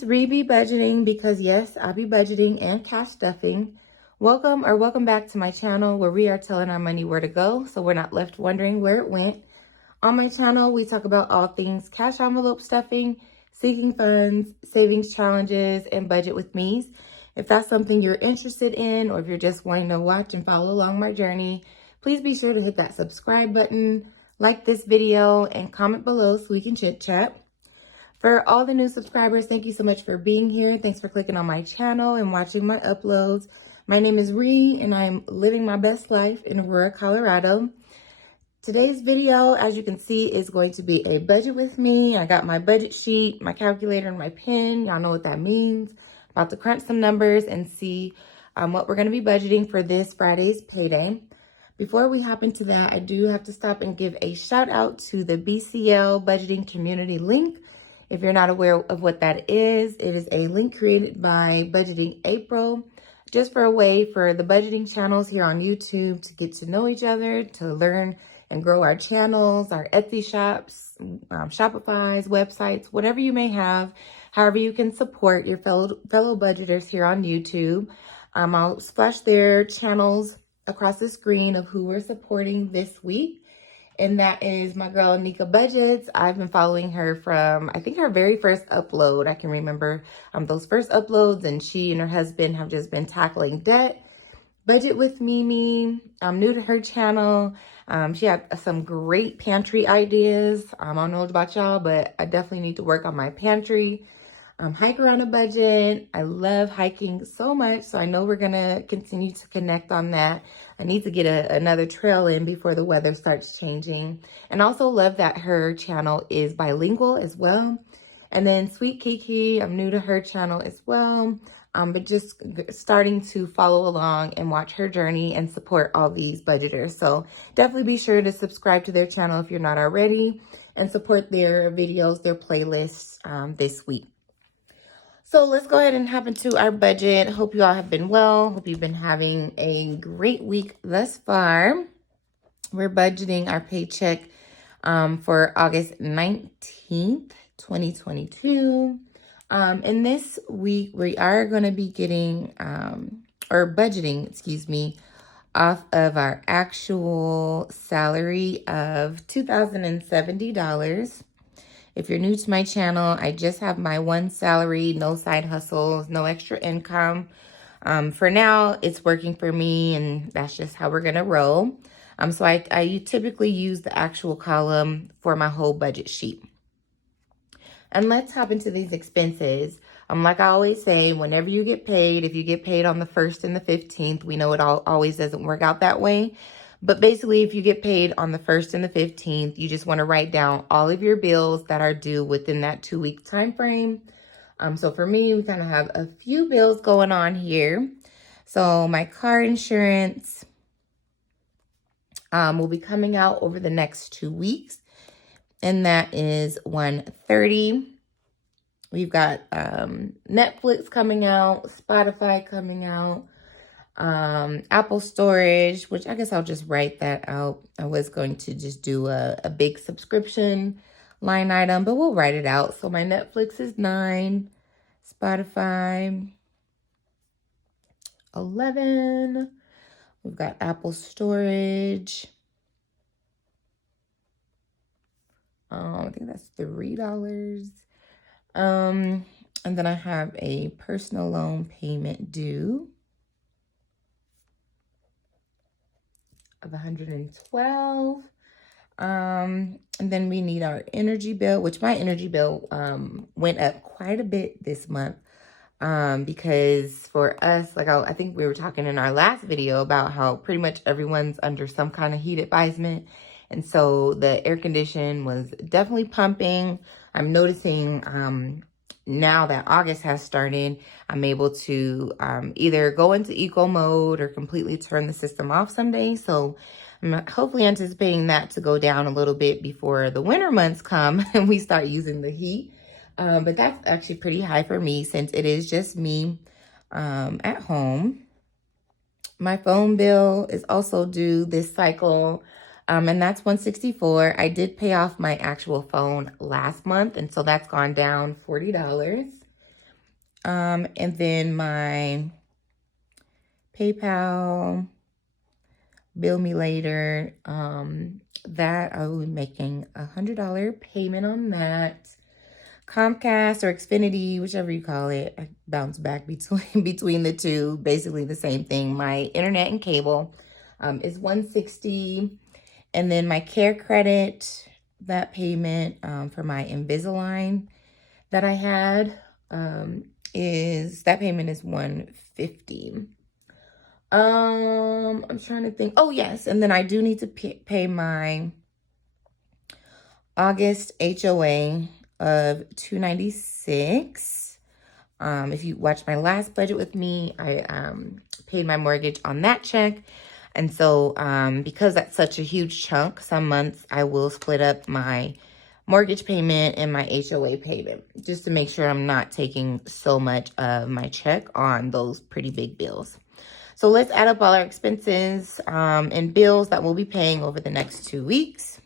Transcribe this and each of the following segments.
It's Rebe Budgeting because yes, I'll be budgeting and cash stuffing. Welcome back to my channel where we are telling our money where to go so we're not left wondering where it went. On my channel, we talk about all things cash envelope stuffing, seeking funds, savings challenges, and budget with me's. If that's something you're interested in or if you're just wanting to watch and follow along my journey, please be sure to hit that subscribe button, like this video, and comment below so we can chit chat. For all the new subscribers, thank you so much for being here. Thanks for clicking on my channel and watching my uploads. My name is Ree, and I'm living my best life in Aurora, Colorado. Today's video, as you can see, is going to be a budget with me. I got my budget sheet, my calculator, and my pen. Y'all know what that means. About to crunch some numbers and see what we're going to be budgeting for this Friday's payday. Before we hop into that, I do have to stop and give a shout out to the BCL Budgeting Community link. If you're not aware of what that is, it is a link created by Budgeting April, just for a way for the budgeting channels here on YouTube to get to know each other, to learn and grow our channels, our Etsy shops, Shopify's, websites, whatever you may have, however you can support your fellow budgeters here on YouTube. I'll splash their channels across the screen of who we're supporting this week. And that is my girl, Nika Budgets. I've been following her from, I think, her very first upload. I can remember those first uploads, and she and her husband have just been tackling debt. Budget with Mimi. I'm new to her channel. She had some great pantry ideas. I don't know about y'all, but I definitely need to work on my pantry. Hike around a budget. I love hiking so much, so I know we're going to continue to connect on that. I need to get another trail in before the weather starts changing. And also love that her channel is bilingual as well. And then Sweet Kiki, I'm new to her channel as well. But just starting to follow along and watch her journey and support all these budgeters. So definitely be sure to subscribe to their channel if you're not already and support their videos, their playlists this week. So let's go ahead and hop into our budget. Hope you all have been well. Hope you've been having a great week thus far. We're budgeting our paycheck for August 19th, 2022. And this week we are going to be getting, or budgeting, excuse me, off of our actual salary of $2,070. If you're new to my channel, I just have my one salary, no side hustles, no extra income. For now, it's working for me, and that's just how we're going to roll. So I typically use the actual column for my whole budget sheet. And let's hop into these expenses. Like I always say, whenever you get paid, if you get paid on the 1st and the 15th, we know it always doesn't work out that way. But basically, if you get paid on the 1st and the 15th, you just want to write down all of your bills that are due within that 2-week time frame. So for me, we kind of have a few bills going on here. So my car insurance will be coming out over the next 2 weeks. And that is $130. We've got Netflix coming out, Spotify coming out. Apple storage, which I guess I'll just write that out. I was going to just do a big subscription line item, but we'll write it out. So my Netflix is $9, Spotify $11. We've got Apple storage. I think that's $3. And then I have a personal loan payment due of $112. And then we need our energy bill, which my energy bill went up quite a bit this month. Because for us, like I think we were talking in our last video about how pretty much everyone's under some kind of heat advisement. And so the air condition was definitely pumping. I'm noticing now that August has started, I'm able to either go into eco mode or completely turn the system off some days. So I'm hopefully anticipating that to go down a little bit before the winter months come and we start using the heat. But that's actually pretty high for me since it is just me at home. My phone bill is also due this cycle. And that's $164. I did pay off my actual phone last month, and so that's gone down $40. And then my PayPal, bill me later, that I will be making $100 payment on that. Comcast or Xfinity, whichever you call it, I bounce back between the two, basically the same thing. My internet and cable is $160, and then my care credit, that payment for my Invisalign that I had that payment is $150. I'm trying to think. Oh yes, and then I do need to pay my August HOA of $296. If you watched my last budget with me, I paid my mortgage on that check. And so because that's such a huge chunk, some months I will split up my mortgage payment and my HOA payment just to make sure I'm not taking so much of my check on those pretty big bills. So let's add up all our expenses and bills that we'll be paying over the next 2 weeks.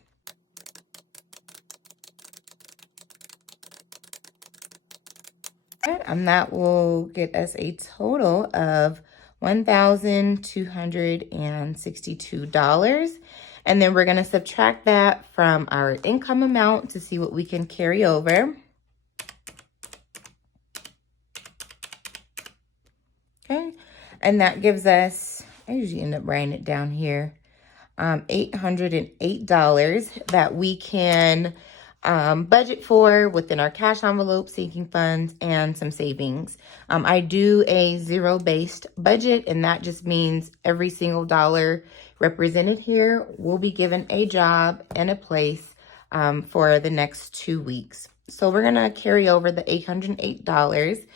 And that will get us a total of $1,262. And then we're going to subtract that from our income amount to see what we can carry over. Okay. And that gives us, I usually end up writing it down here, $808 that we can budget for within our cash envelope, sinking funds, and some savings. I do a zero-based budget, and that just means every single dollar represented here will be given a job and a place for the next 2 weeks. So we're going to carry over the $808.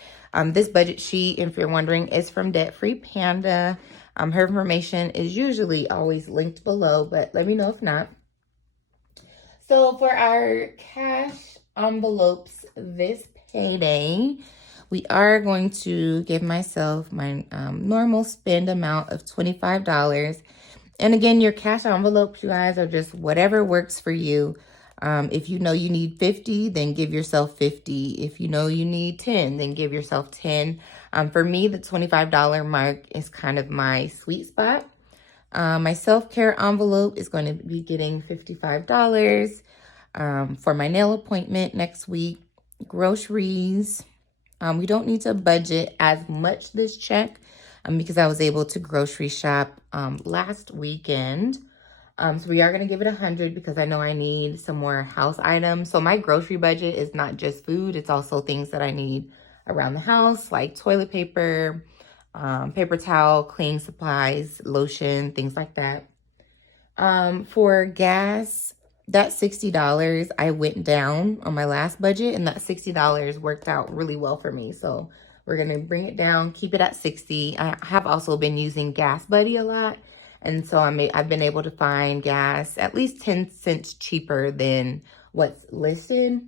This budget sheet, if you're wondering, is from Debt Free Panda. Her information is usually always linked below, but let me know if not. So for our cash envelopes this payday, we are going to give myself my normal spend amount of $25. And again, your cash envelopes, you guys, are just whatever works for you. If you know you need 50, then give yourself 50. If you know you need 10, then give yourself 10. For me, the $25 mark is kind of my sweet spot. My self-care envelope is going to be getting $55 for my nail appointment next week. Groceries. We don't need to budget as much this check because I was able to grocery shop last weekend. So we are going to give it 100 because I know I need some more house items. So my grocery budget is not just food. It's also things that I need around the house, like toilet paper, paper towel, cleaning supplies, lotion, things like that. For gas, that $60, I went down on my last budget, and that $60 worked out really well for me. So we're going to bring it down, keep it at 60. I have also been using Gas Buddy a lot. And so I've been able to find gas at least 10 cents cheaper than what's listed.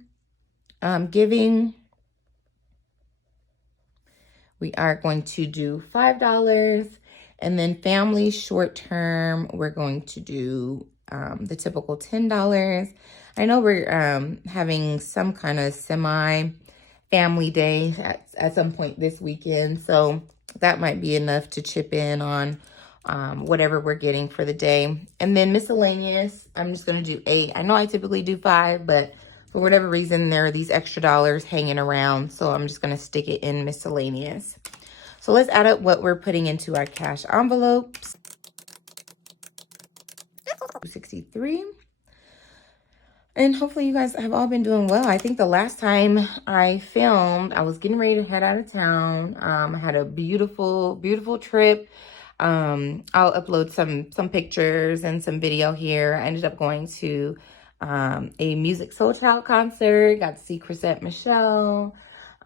Giving, we are going to do $5. And then family short term, we're going to do the typical $10. I know we're having some kind of semi-family day at some point this weekend. So that might be enough to chip in on whatever we're getting for the day. And then miscellaneous, I'm just going to do 8. I know I typically do 5, but for whatever reason, there are these extra dollars hanging around. So I'm just going to stick it in miscellaneous. So let's add up what we're putting into our cash envelopes. 63. And hopefully you guys have all been doing well. I think the last time I filmed, I was getting ready to head out of town. I had a beautiful, beautiful trip. I'll upload some pictures and some video here. I ended up going to a music ShoutOut concert. Got to see Chrisette Michelle.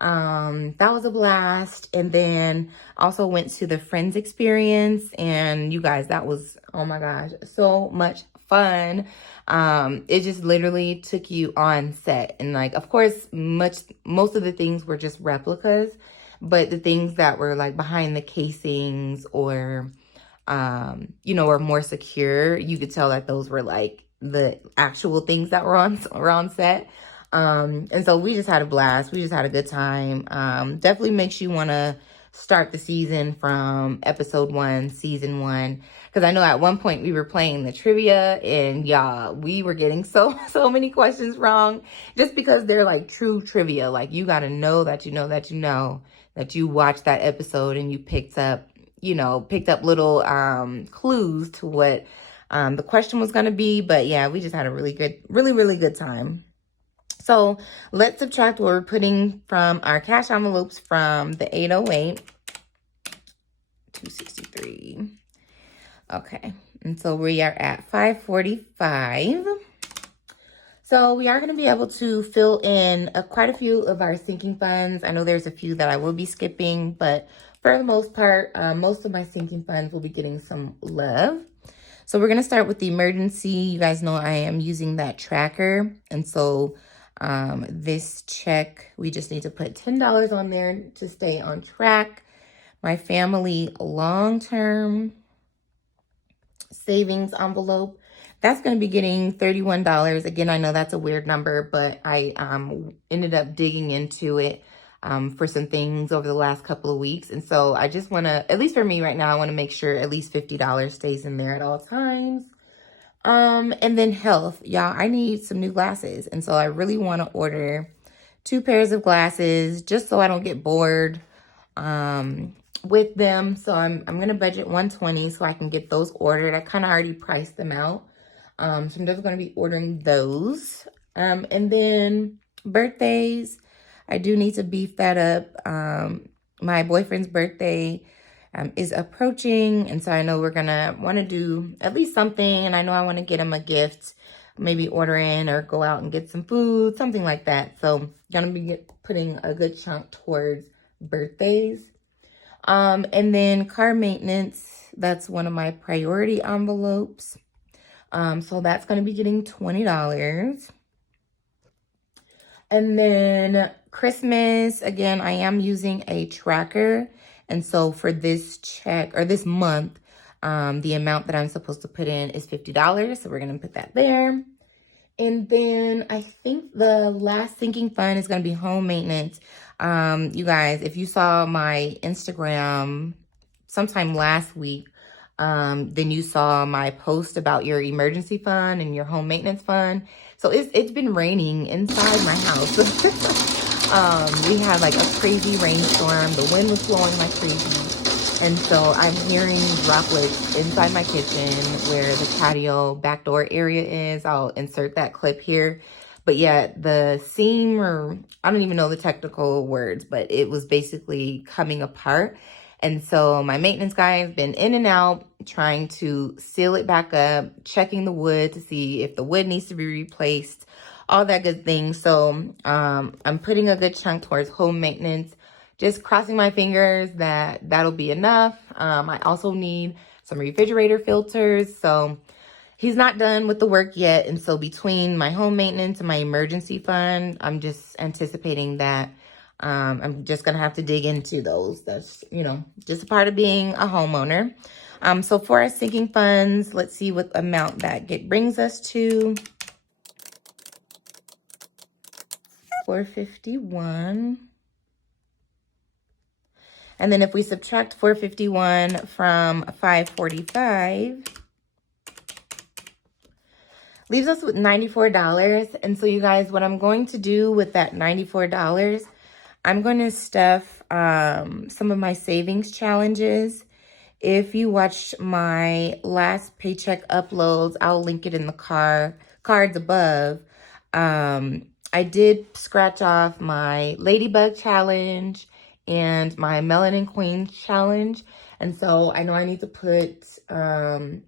That was a blast. And then also went to the Friends experience. And you guys, that was, oh my gosh, so much fun. It just literally took you on set. And like, of course, most of the things were just replicas. But the things that were like behind the casings or, or more secure, you could tell that those were like the actual things that were on set. And so we just had a blast. We just had a good time. Definitely makes you want to start the season from episode 1, season 1. Because I know at one point we were playing the trivia, and y'all, we were getting so many questions wrong, just because they're like true trivia. Like, you got to know that you know that you know that you watched that episode and you picked up little clues to what the question was going to be. But yeah, we just had a really good time. So let's subtract what we're putting from our cash envelopes from the 808, 263. Okay, and so we are at 545. So we are going to be able to fill in quite a few of our sinking funds. I know there's a few that I will be skipping, but for the most part, most of my sinking funds will be getting some love. So we're going to start with the emergency. You guys know I am using that tracker. And so this check, we just need to put $10 on there to stay on track. My family long-term savings envelope, that's going to be getting $31. Again, I know that's a weird number, but I ended up digging into it for some things over the last couple of weeks. And so I just want to, at least for me right now, I want to make sure at least $50 stays in there at all times. And then health, y'all, I need some new glasses. And so I really want to order 2 pairs of glasses just so I don't get bored with them. So I'm going to budget $120 so I can get those ordered. I kind of already priced them out. So I'm just going to be ordering those. And then birthdays, I do need to beef that up. My boyfriend's birthday is approaching, and so I know we're going to want to do at least something, and I know I want to get him a gift, maybe order in or go out and get some food, something like that. So going to be putting a good chunk towards birthdays. And then car maintenance, that's one of my priority envelopes. So that's going to be getting $20. And then Christmas, again, I am using a tracker. And so for this check or this month, the amount that I'm supposed to put in is $50. So we're going to put that there. And then I think the last sinking fund is going to be home maintenance. You guys, if you saw my Instagram sometime last week, then you saw my post about your emergency fund and your home maintenance fund. So it's been raining inside my house. We had like a crazy rainstorm. The wind was blowing like crazy. And so I'm hearing droplets inside my kitchen where the patio back door area is. I'll insert that clip here. But yeah, the seam, or I don't even know the technical words, but it was basically coming apart. And so my maintenance guy has been in and out trying to seal it back up, checking the wood to see if the wood needs to be replaced, all that good thing. So I'm putting a good chunk towards home maintenance, just crossing my fingers that that'll be enough. I also need some refrigerator filters. So he's not done with the work yet. And so between my home maintenance and my emergency fund, I'm just anticipating that I'm just going to have to dig into those. That's, just a part of being a homeowner. So for our sinking funds, let's see what amount that brings us to. $451. And then if we subtract $451 from $545, leaves us with $94. And so you guys, what I'm going to do with that $94, I'm going to stuff some of my savings challenges. If you watched my last paycheck uploads, I'll link it in the cards above. I did scratch off my Ladybug challenge and my Melanin Queen challenge. And so I know I need to put $10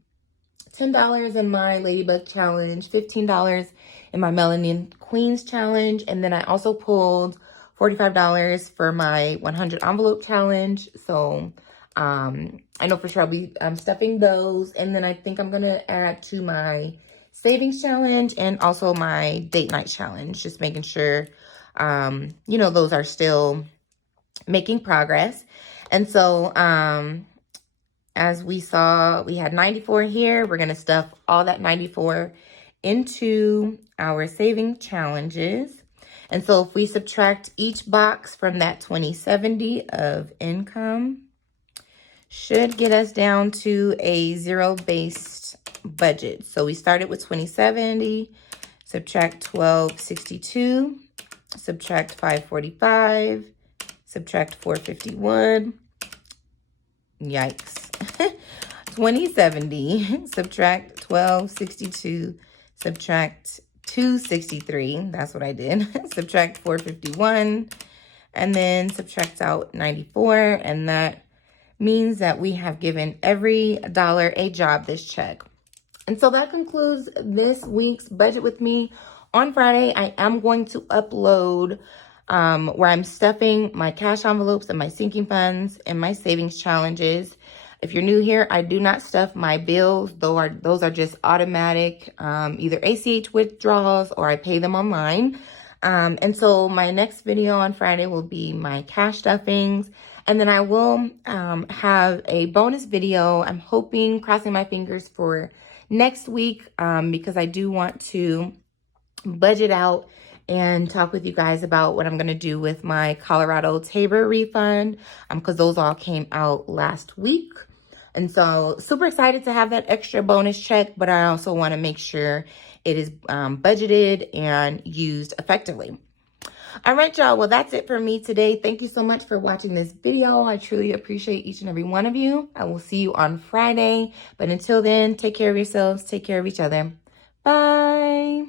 in my Ladybug challenge, $15 in my Melanin Queens challenge. And then I also pulled $45 for my 100 envelope challenge. So I know for sure I'll be stuffing those. And then I think I'm going to add to my savings challenge and also my date night challenge, just making sure, those are still making progress. And so as we saw, we had 94 here. We're going to stuff all that 94 into our saving challenges. And so if we subtract each box from that 2070 of income, should get us down to a zero-based budget. So we started with 2070, subtract 1262, subtract 545, subtract 451. Yikes. 2070, subtract 1262, subtract 263. That's what I did. Subtract 451, and then subtract out 94. And that means that we have given every dollar a job this check. And so that concludes this week's Budget with Me. On Friday, I am going to upload where I'm stuffing my cash envelopes and my sinking funds and my savings challenges. If you're new here, I do not stuff my bills. Those are just automatic, either ACH withdrawals or I pay them online. And so my next video on Friday will be my cash stuffings. And then I will have a bonus video. I'm hoping, crossing my fingers for next week, because I do want to budget out and talk with you guys about what I'm going to do with my Colorado Tabor refund, because those all came out last week. And so super excited to have that extra bonus check, but I also want to make sure it is budgeted and used effectively. All right, y'all. Well, that's it for me today. Thank you so much for watching this video. I truly appreciate each and every one of you. I will see you on Friday. But until then, take care of yourselves. Take care of each other. Bye.